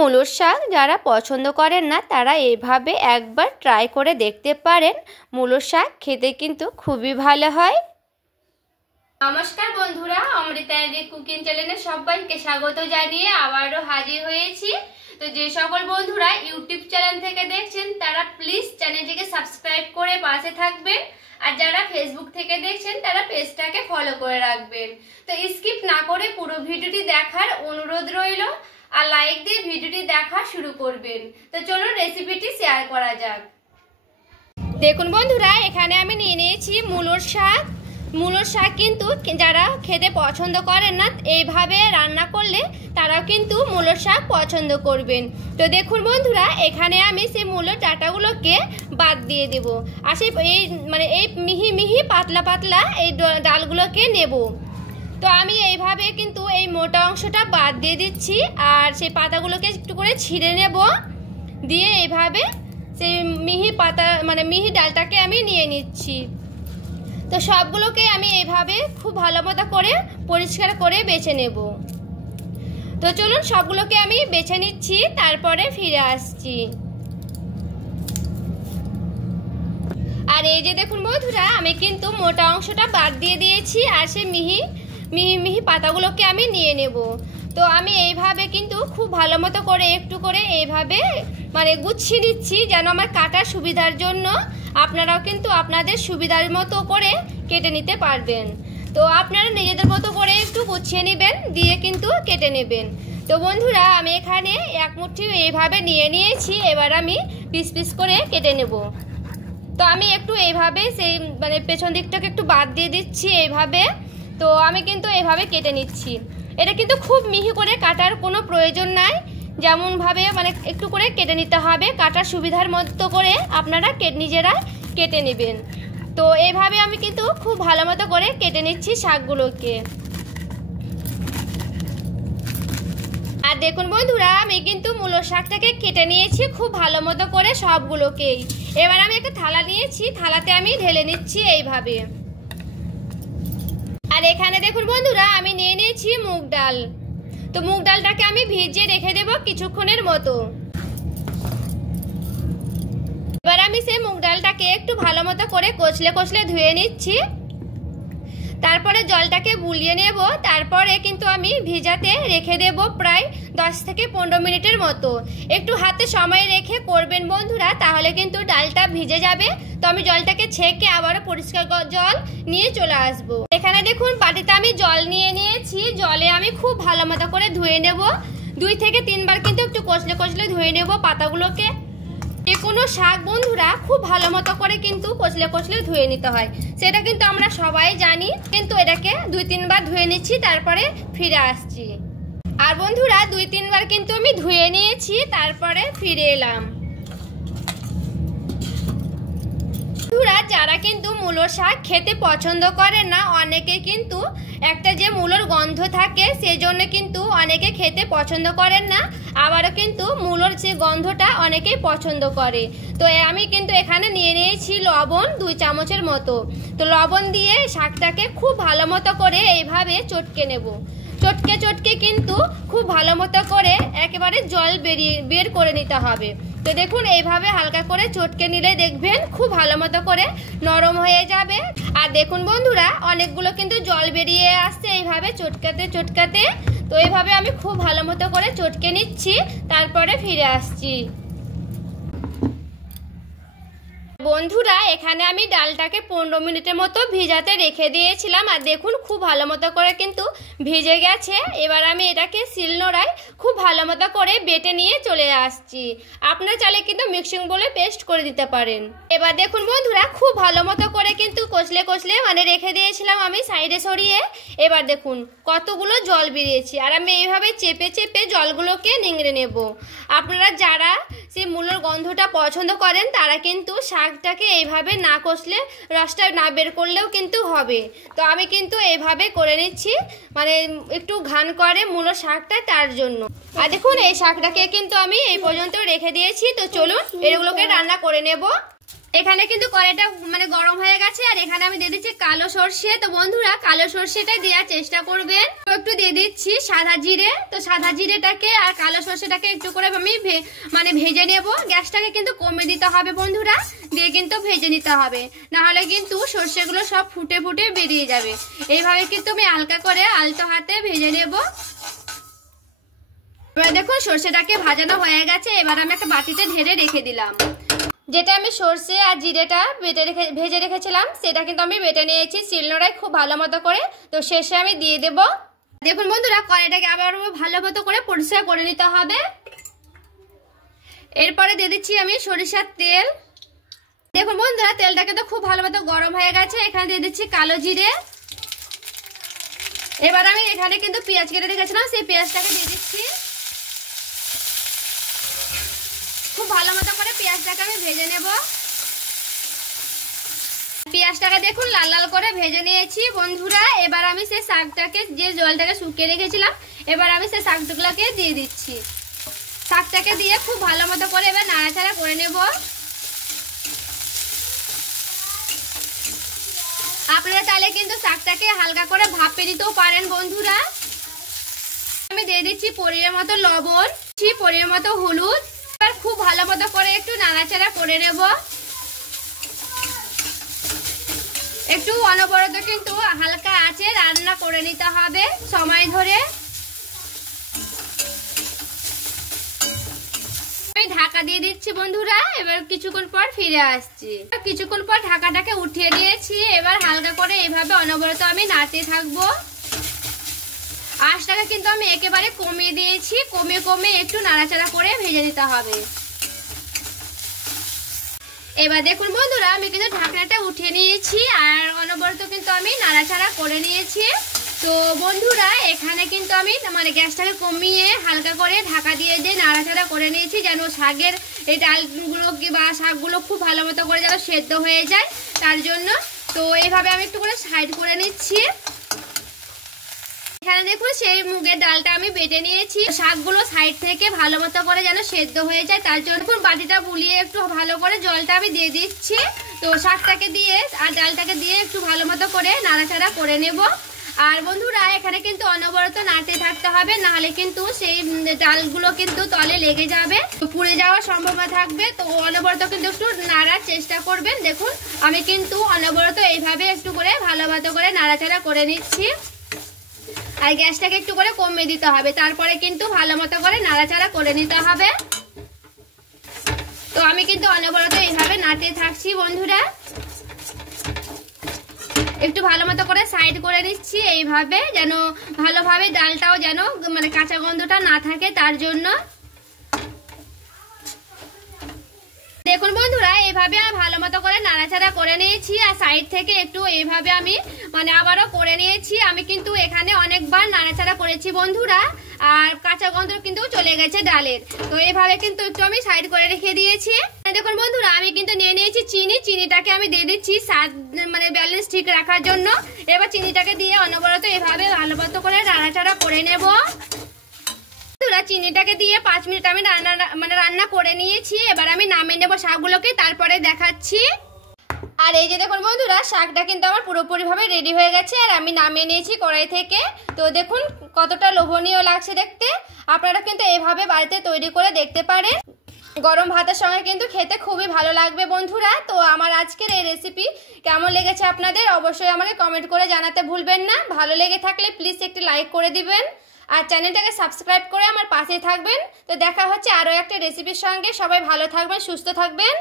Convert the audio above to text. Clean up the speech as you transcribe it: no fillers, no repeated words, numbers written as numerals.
মূলোর শাক যারা পছন্দ করেন না তারা এইভাবে একবার ট্রাই করে দেখতে পারেন। মূলোর শাক খেতে কিন্তু খুবই ভালো হয়। নমস্কার বন্ধুরা, অমৃতা কুকিং চ্যানেলে সবাইকে স্বাগত জানিয়ে আবারও হাজির হয়েছি। তো যে সকল বন্ধুরা ইউটিউব চ্যানেল থেকে দেখছেন তারা প্লিজ চ্যানেলটিকে সাবস্ক্রাইব করে পাশে থাকবেন, আর যারা ফেসবুক থেকে দেখছেন তারা পেজটাকে ফলো করে রাখবেন। তো স্কিপ না করে পুরো ভিডিওটি দেখার অনুরোধ রইল, আর লাইক দিয়ে ভিডিওটি দেখা শুরু করবেন। তো চলুন রেসিপিটি শেয়ার করা যাক। দেখুন বন্ধুরা, এখানে আমি নিয়ে নিয়েছি মূলোর শাক। মূলোর শাক কিন্তু যারা খেতে পছন্দ করেন না এইভাবে রান্না করলে তারাও কিন্তু মূলোর শাক পছন্দ করবেন। তো দেখুন বন্ধুরা, এখানে আমি সেই মূলোর ডাঁটাগুলোকে বাদ দিয়ে দেব, আর সেই এই মিহি মিহি পাতলা পাতলা এই ডালগুলোকে নেব। তো আমি এইভাবে কিন্তু এই মোটা অংশটা বাদ দিয়ে দিচ্ছি, আর সেই পাতাগুলোকে একটু করে ছিঁড়ে নেব, দিয়ে এইভাবে সেই মিহি পাতা মিহি ডালটাকে আমি নিয়ে নিচ্ছি। তো সবগুলোকে আমি এইভাবে খুব ভালো মতো করে পরিষ্কার করে বেছে নেব। তো চলুন সবগুলোকে আমি বেছে নিচ্ছি, তারপরে ফিরে আসছি। আর এই যে দেখুন বন্ধুরা, আমি কিন্তু মোটা অংশটা বাদ দিয়ে দিয়েছি, আর সেই মিহি মিহি পাতাগুলোকে আমি নিয়ে নেব। তো আমি এইভাবে কিন্তু খুব ভালো মতো করে একটু করে এইভাবে গুছিয়ে নিচ্ছি, যেন আমার কাটার সুবিধার জন্য। আপনারাও কিন্তু আপনাদের সুবিধার মতো করে কেটে নিতে পারবেন। তো আপনারা নিজেদের মতো করে একটু গুছিয়ে নেবেন, দিয়ে কিন্তু কেটে নেবেন। তো বন্ধুরা, আমি এখানে এক মুঠি এইভাবে নিয়ে নিয়েছি, এবার আমি পিস পিস করে কেটে নেব। তো আমি একটু এইভাবে সেই পেছন দিকটাকে একটু বাদ দিয়ে দিচ্ছি এইভাবে। তো আমি কিন্তু এইভাবে কেটে নিচ্ছি। এটা কিন্তু খুব মিহি করে কাটার কোনো প্রয়োজন নাই, যেমনভাবে একটু করে কেটে নিতে হবে, কাটার সুবিধার মতো করে আপনারা নিজেরা কেটে নেবেন। তো এইভাবে আমি কিন্তু খুব ভালো মতো করে কেটে নিচ্ছি শাকগুলোকে। আর দেখুন বন্ধুরা, আমি কিন্তু মূলোর শাকটাকে কেটে নিয়েছি খুব ভালো মতো করে সবগুলোকেই। এবার আমি একটা থালা নিয়েছি, থালাতে আমি ঢেলে নিচ্ছি এইভাবে। আর এখানে দেখুন বন্ধুরা, আমি নিয়ে নিয়েছি মুগ ডাল। তো মুগ ডালটাকে আমি ভিজিয়ে রেখে দেব কিছুক্ষণের মতো। এবার আমি সেই মুগ ডালটাকে একটু ভালো মতো করে কচলে কচলে ধুয়ে নিচ্ছি, তারপরে জলটাকে বুলিয়ে নেব। তারপরে কিন্তু আমি ভিজাতে রেখে দেব প্রায় 10 থেকে 15 মিনিটের মতো। একটু হাতে সময় রেখে করবেন বন্ধুরা, তাহলে কিন্তু ডালটা ভিজে যাবে। তো আমি জলটাকে ছেঁকে আবারও পরিষ্কার জল নিয়ে চলে আসবো। এখানে দেখুন বাটিতে আমি জল নিয়ে নিয়েছি, জলে আমি খুব ভালো মতো করে ধুয়ে নেব। 2 থেকে 3 বার কিন্তু একটু কচলে কচলে ধুয়ে নেব পাতাগুলোকে। যে কোনো শাক বন্ধুরা খুব ভালো মতো করে কিন্তু কচলে কচলে ধুয়ে নিতে হয়, সেটা কিন্তু আমরা সবাই জানি। কিন্তু এটাকে 2-3 বার ধুয়ে নিচ্ছি, তারপরে ফিরে আসছি। আর বন্ধুরা 2-3 বার কিন্তু আমি ধুয়ে নিয়েছি, তারপরে ফিরে এলাম। বন্ধুরা, যারা কিন্তু মূলোর শাক খেতে পছন্দ করেন না, অনেকে কিন্তু একটা যে মূলোর গন্ধ থাকে সেজন্য কিন্তু অনেকে খেতে পছন্দ করেন না, আবারও কিন্তু মূলোর যে গন্ধটা অনেকেই পছন্দ করে। তো আমি কিন্তু এখানে নিয়ে নিয়েছি লবণ 2 চামচের মতো। তো লবণ দিয়ে শাকটাকে খুব ভালো মতো করে এইভাবে চটকে নেব। চটকে চটকে কিন্তু খুব ভালো মতো করে একেবারে জল বের করে নিতে হবে। তো দেখুন এইভাবে হালকা করে চটকে নিলে দেখবেন খুব ভালো মতো করে নরম হয়ে যাবে। আর দেখুন বন্ধুরা, অনেকগুলো কিন্তু জল বেরিয়ে আসছে এইভাবে চটকাতে চটকাতে। তো এইভাবে আমি খুব ভালো মতো করে চটকে নিচ্ছি, তারপরে ফিরে আসছি। বন্ধুরা, এখানে আমি ডালটাকে 15 মিনিটের মতো ভিজাতে রেখে দিয়েছিলাম, আর দেখুন খুব ভালো মতো করে কিন্তু ভিজে গেছে। এবার আমি এটাকে শিলনোড়ায় খুব ভালো মতো করে বেটে নিয়ে চলে আসছি। আপনারা চাইলে কিন্তু মিক্সিং বলে পেস্ট করে দিতে পারেন। এবার দেখুন বন্ধুরা, খুব ভালো মতো করে কিন্তু কচলে কচলে রেখে দিয়েছিলাম আমি সাইডে সরিয়ে। এবার দেখুন কতগুলো জল বেরিয়েছে, আর আমি এইভাবে চেপে চেপে জলগুলোকে নিংড়ে নেব। আপনারা যারা সেই মূলোর গন্ধটা পছন্দ করেন তারা কিন্তু শাকটাকে এইভাবে না কষলে, রসটা না বের করলেও কিন্তু হবে। তো আমি কিন্তু এইভাবে করে নিচ্ছি, একটু ঘান করে মূলোর শাকটা, তার জন্য। আর দেখুন এই শাকটাকে কিন্তু আমি এই পর্যন্ত রেখে দিয়েছি। তো চলুন এগুলোকে রান্না করে নেব। এখানে কিন্তু কড়াইটা গরম হয়ে গেছে, আর এখানে আমি দিয়ে দিচ্ছি কালো সর্ষে। তো বন্ধুরা কালো সর্ষেটাই দেওয়ার চেষ্টা করবেন। একটু দিয়ে দিচ্ছি সাদা জিরে। তো সাদা জিরেটাকে আর কালো সর্ষেটাকে একটু করে আমি ভেজে নেব। গ্যাসটাকে কিন্তু কমে দিতে হবে বন্ধুরা, দিয়ে কিন্তু ভেজে নিতে হবে, নাহলে কিন্তু সর্ষেগুলো সব ফুটে ফুটে বেরিয়ে যাবে। এইভাবে কিন্তু আমি হালকা করে আলতো হাতে ভেজে নেব। এবার দেখুন সর্ষেটাকে ভাজানো হয়ে গেছে। এবার আমি একটা বাটিতে ঢেলে রেখে দিলাম। যেটা আমি সর্ষে আর জিরেটা ভেজে রেখেছিলাম সেটা কিন্তু আমি বেটে নিয়েছি শিলনোড়ায় খুব ভালো মতো করে। তো শেষে আমি দিয়ে দেব। দেখুন বন্ধুরা কড়াইটাকে আবার ভালো মতো করে পরিষ্কার করে নিতে হবে। এরপরে দিয়ে দিচ্ছি আমি সরিষার তেল। দেখুন বন্ধুরা তেলটা কিন্তু খুব ভালো মতো গরম হয়ে গেছে। এখানে দিয়ে দিচ্ছি কালো জিরে। এবার আমি এখানে কিন্তু পেঁয়াজ কেটে রেখেছিলাম, সেই পেঁয়াজটাকে দিয়ে দিচ্ছি। খুব ভালো মতো করে পেঁয়াজটাকে আমি ভেজে নেব। পেঁয়াজটাকে দেখুন লাল লাল করে ভেজে নিয়েছি বন্ধুরা। এবার আমি সেই শাকটাকে, যে জলটাকে শুকিয়ে রেখেছিলাম, এবার আমি সেই শাকগুলোকে দিয়ে দিচ্ছি। শাকটাকে দিয়ে খুব ভালো মতো করে এবার নাড়াচাড়া করে নেব। আপনারা চাইলে কিন্তু শাকটাকে হালকা করে ভাপে দিতেও পারেন বন্ধুরা। আমি দিয়ে দিচ্ছি পরিমাণ মতো লবণ, পরিমাণ মতো হলুদ। এবার খুব ভালো মতো করে একটু নাড়াচাড়া করে নেব। একটু অনবরত কিন্তু হালকা আঁচে রান্না করে নিতে হবে সময় ধরে। আমি ঢাকা দিয়ে দিচ্ছি বন্ধুরা। এবার কিছুক্ষণ পর ফিরে আসছি। কিছুক্ষণ পর ঢাকাটাকে উঠিয়ে নিয়েছি। এবার হালকা করে এভাবে অনবরত আমি নাড়তে থাকবো। আঁচটাকে কিন্তু আমি একেবারে কমিয়ে দিয়েছি। কমে একটু নাড়াচাড়া করে ভেজে নিতে হবে। এবার দেখুন বন্ধুরা আমি কিন্তু ঢাকনাটা উঠিয়ে নিয়েছি, আর অনবরত কিন্তু আমি নাড়াচাড়া করে নিয়েছি। তো বন্ধুরা এখানে কিন্তু আমি গ্যাসটাকে কমিয়ে হালকা করে ঢাকা দিয়ে নাড়াচাড়া করে নিয়েছি, যেন শাকের এই ডালগুলো বা শাকগুলো খুব ভালো মতো করে যেন সেদ্ধ হয়ে যায় তার জন্য। তো এইভাবে আমি একটু করে সাইড করে নিচ্ছি। এখানে দেখুন সেই মুগের ডালটা আমি বেটে নিয়েছি। শাকগুলো সাইড থেকে ভালো মতো করে যেন সেদ্ধ হয়ে যায় তার জন্য বাটিটা বুলিয়ে একটু ভালো করে জলটা আমি দিয়ে দিচ্ছি। তো শাকটাকে দিয়ে আর ডালটাকে দিয়ে একটু ভালো মতো করে নাড়াচাড়া করে নেব। আর বন্ধুরা এখানে কিন্তু অনবরত নাড়তে থাকতে হবে, নাহলে কিন্তু সেই ডালগুলো কিন্তু তলে লেগে যাবে, পুড়ে যাওয়ার সম্ভাবনা থাকবে। তো অনবরত কিন্তু একটু নাড়ার চেষ্টা করবেন। দেখুন আমি কিন্তু অনবরত এইভাবে একটু করে ভালো মতো করে নাড়াচাড়া করে নিচ্ছি। আর গ্যাসটাকে একটু করে কমিয়ে দিতে হবে, তারপরে কিন্তু ভালো মতো করে নাড়াচাড়া করে নিতে হবে। তো আমি কিন্তু অনবরত এইভাবে নাড়তে থাকছি বন্ধুরা। একটু ভালো মতো করে সাইড করে নিচ্ছি এইভাবে, যেন ভালোভাবে ডালটাও যেন কাঁচা গন্ধটা না থাকে তার জন্য। দেখুন বন্ধুরা এইভাবে ভালো মতো করে নাড়াচাড়া করে নিয়েছি, আর সাইড থেকে একটু এইভাবে আমি আবারও করে নিয়েছি। আমি কিন্তু এখানে অনেকবার নাড়াচাড়া করেছি বন্ধুরা, আর কাঁচা গন্ধ কিন্তু চলে গেছে ডালের। তো এইভাবে কিন্তু একটু আমি সাইড করে রেখে দিয়েছি। দেখুন বন্ধুরা আমি কিন্তু নিয়ে নিয়েছি চিনি। চিনিটাকে আমি দিয়ে দিচ্ছি স্বাদ ব্যালেন্স ঠিক রাখার জন্য। এবার চিনিটাকে দিয়ে অনবরত এইভাবে ভালো মতো করে নাড়াচাড়া করে নেব। চিনিটাকে দিয়ে 5 মিনিট আমি রান্না করে নিয়েছি। এবার আমি নামিয়ে নেব শাকগুলোকে, তারপরে দেখাচ্ছি। আর এই যে দেখুন বন্ধুরা শাকটা কিন্তু আমার পুরোপুরিভাবে রেডি হয়ে গেছে, আর আমি নামিয়ে নিয়েছি কড়াই থেকে। তো দেখুন কতটা লোভনীয় লাগছে দেখতে। আপনারা কিন্তু এভাবে বাড়িতে তৈরি করে দেখতে পারেন। গরম ভাতের সঙ্গে কিন্তু খেতে খুবই ভালো লাগবে বন্ধুরা। তো আমার আজকের এই রেসিপি কেমন লেগেছে আপনাদের অবশ্যই আমাকে কমেন্ট করে জানাতে ভুলবেন না। ভালো লেগে থাকলে প্লিজ একটি লাইক করে দিবেন, আর চ্যানেলটাকে সাবস্ক্রাইব করে আমার পাশে থাকবেন। তো দেখা হচ্ছে আরও একটা রেসিপির সঙ্গে। সবাই ভালো থাকবেন, সুস্থ থাকবেন।